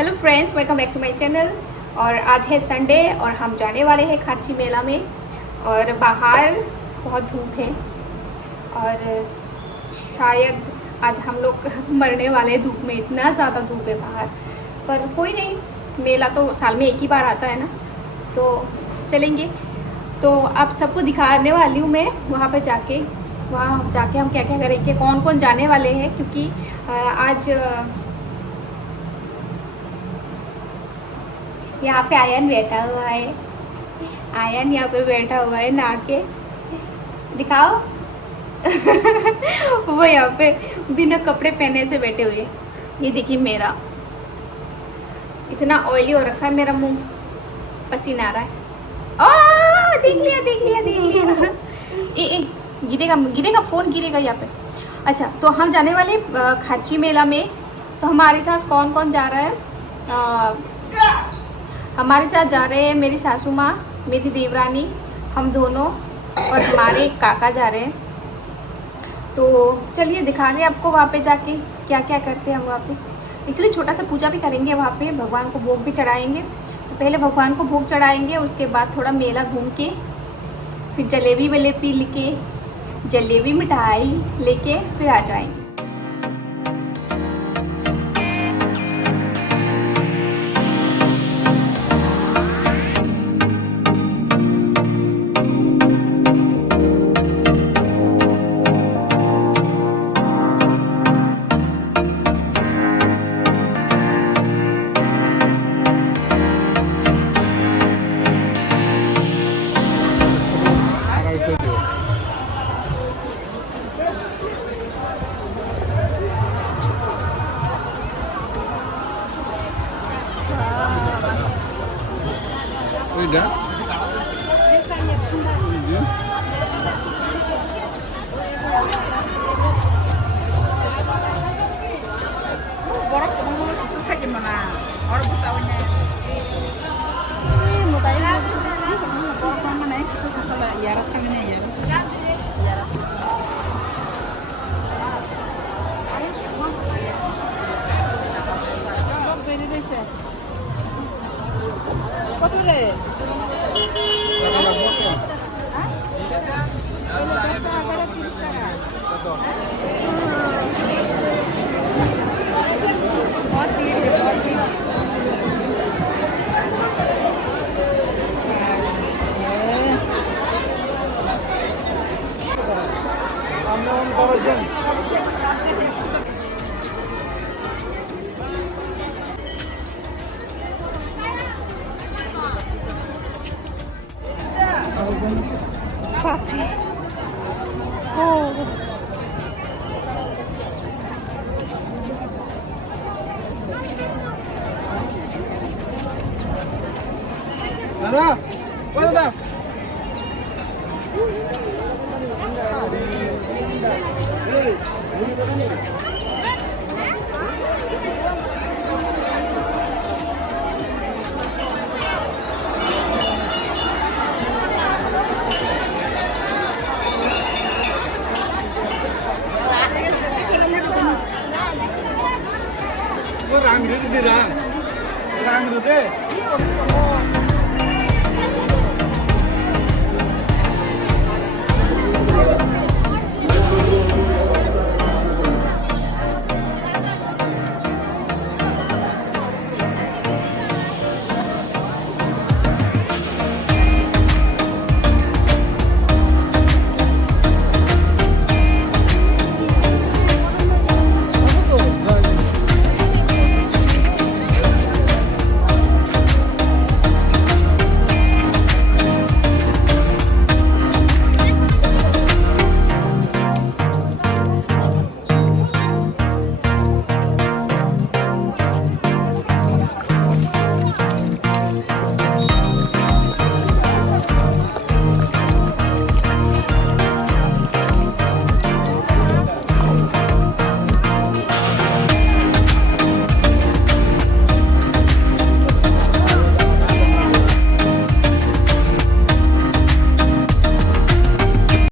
Hello friends, welcome back to my channel. और आज है संडे और हम जाने वाले हैं खाची मेला में। और बाहर बहुत धूप है और शायद आज हम लोग मरने वाले हैं धूप में, इतना ज़्यादा धूप है बाहर। पर कोई नहीं, मेला तो साल में एक ही बार आता है ना, तो चलेंगे। तो आप सबको दिखाने वाली हूँ मैं वहाँ पे जाके हम क्या क्या करेंगे, कौन कौन जाने वाले हैं। क्योंकि आज यहाँ पे आयन बैठा हुआ है। आयन यहाँ पे बैठा हुआ है नहा के, दिखाओ। वो यहाँ पे बिना कपड़े पहने से बैठे हुए। ये देखिए, मेरा इतना ऑयली हो रखा है मेरा मुंह, पसीना आ रहा है। ओह, देख लिया। ए, गिरेगा फोन गिरेगा यहाँ पे। अच्छा, तो हम जाने वाले खाची मेला में। तो हमारे साथ कौन कौन जा रहा है? हमारे साथ जा रहे हैं मेरी सासू माँ, मेरी देवरानी, हम दोनों और हमारे एक काका जा रहे हैं। तो चलिए दिखा रहे आपको वहाँ पे जाके क्या क्या करते हैं हम वहाँ पे। एक्चुअली छोटा सा पूजा भी करेंगे वहाँ पे, भगवान को भोग भी चढ़ाएंगे। तो पहले भगवान को भोग चढ़ाएंगे, उसके बाद थोड़ा मेला घूम के फिर जलेबी वलेबी लेके, जलेबी मिठाई लेके फिर आ जाएंगे। Udah. Borok ngomong situ saya gimana? Orang pesawatnya. Mau tanya borok mana yang situ sama ya rakamnya ya. কত রে? बहुत भीड़ है, बहुत भीड़। Ada? Mana dah? Rang deh, rang deh.